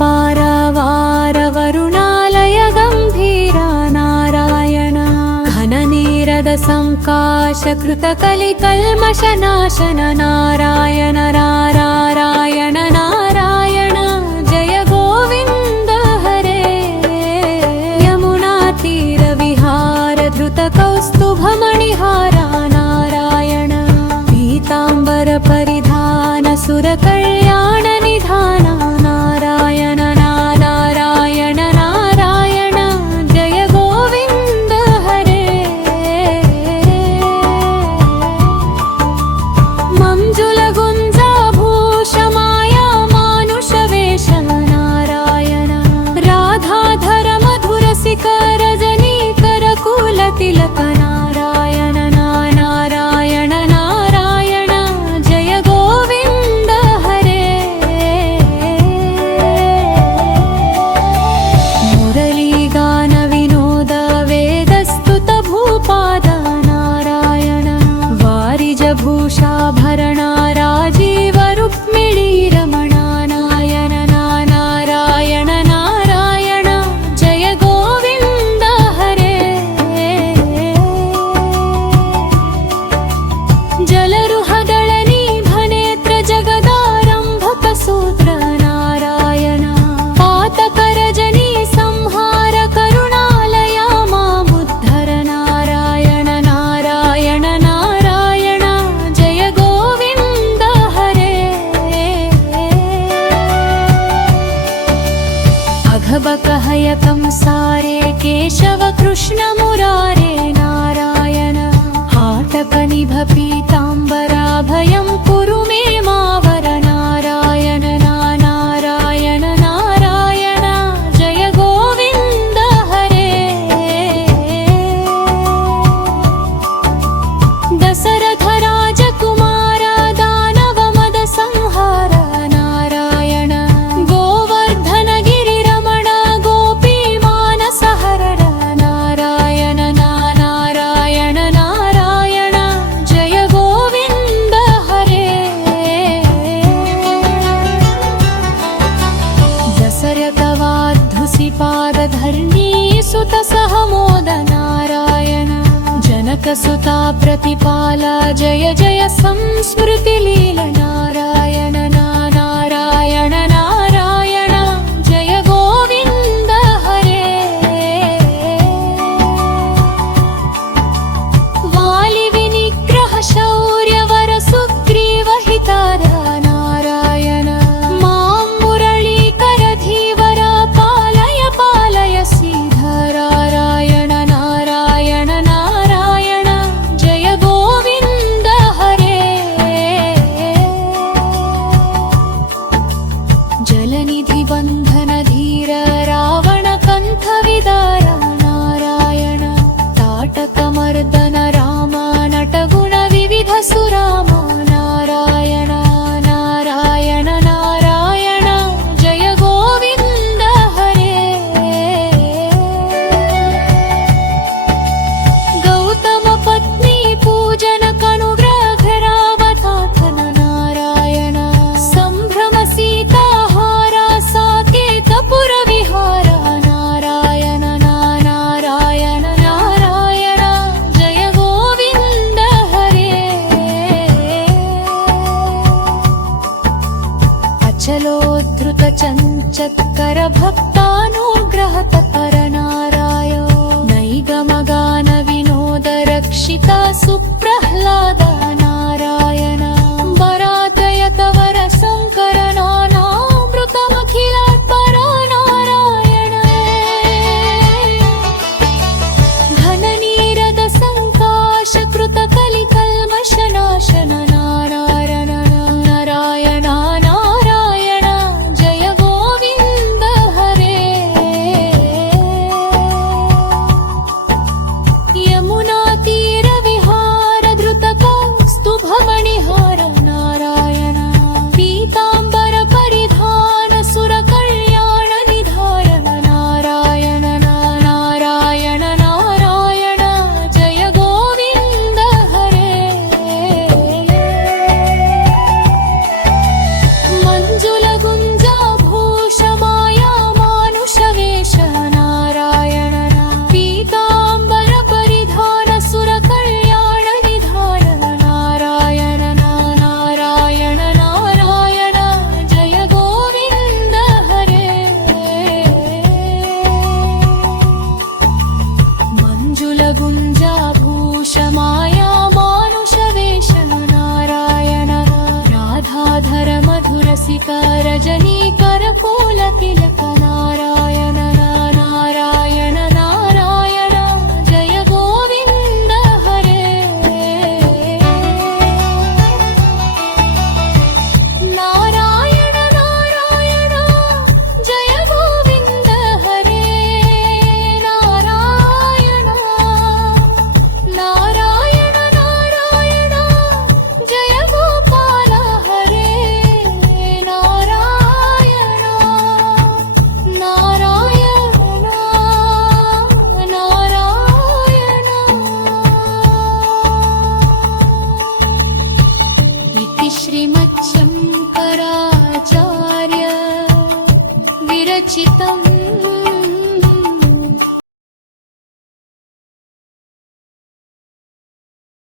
पारवारवरुणालय गम्भीरा नारायण घननीरद संकाशकृतकलिकल्मषनाशन नारायण नारायण नारायण जय गोविन्द हरे यमुनातीरविहार धृतकौस्तुभमणिहारा नारायण पीताम्बर परिधान सुरकल्याण निधान नारायण नारायण नारायण जय गोविन्द हरे मंजुलगुञ्जाभूषमाया मानुषवेश नारायण राधाधर मधुरसिकर रजनीकर कुलतिलक नारायण नारायण नारायण जय गोविन्द हरे मुरलीगान विनोद वेदस्तुत भूपाद नारायण वारिजभूषाभरण राजीव रुक्मिणी रमणा नारायण नारायण नारायण जय गोविन्द हरे जलरुहदळनीभनेत्र जगदारम्भक सूत्र नारायण पातकरजनी संहार करुणालया मामुद्धर नारायण नारायण नारायण जय गोविन्द हरे अघबकहयकं सारे केशव कृष्ण मुरारे नारायण हाटकनिभ पीताम्बराभयं कुरु मे मावर नारायण नारायण नारायण जय गोविन्द हरे दशरथ राजकुमार दानव मद संहार नारायण गोवर्धन गिरिरमण गोपी मानस हरर नारायण नारायण नारायण जय गोविन्द हरे दशरथवाद्धुसिपादधर्मी सुत सहमोद नारायण जनकसुता प्रतिपाला जय जय संस्मृतिलील नारायण नारायण नारायण जय गोविन्द हरे वालिविनिग्रह शौर्यवर सुग्रीव हितार नारायण मां मुरलीकर धीवर पालय पालय श्रीधर नारायण नारायण नारायण जय गोविन्द हरे जलनिधि बन्धन धीर रावण कण्ठ विदार नारायण ताटकमर्दन राम नटगुण विविध सुराम नारायण नारायण नारायण जय गोविन्द हरे गौतम पत्नी पूजन कनुग्रहरावताथन नारायण सम्भ्रम सीताहारा साकेतपुर विहार नारायण नारायण नारायण जय गोविन्द हरे अचलोद्धृत चञ्चत्कर भक्तानुग्रह तपर नारायण नैगमगान विनोद रक्षिता सुप्रह्लाद नारायण वरातयत वर शङ्कर नानामृतमखिलात्पर नारायण घननीरद संकाशकृत कलिकल्मषनाशन नारायण नारायण नारायण जय गोविन्द हरे यमुनातीरविहार धृतकौस्तुभमणिहार तिलक नारायण नारायण नारायण जय गोविन्द हरे नारायण नारायण जय गोविन्द हरे नारायण नारायण नारायण जय गोपाल हरे नारायण नारायण नारायण इति श्रीमच्छङ्कराचार्य विरचितम्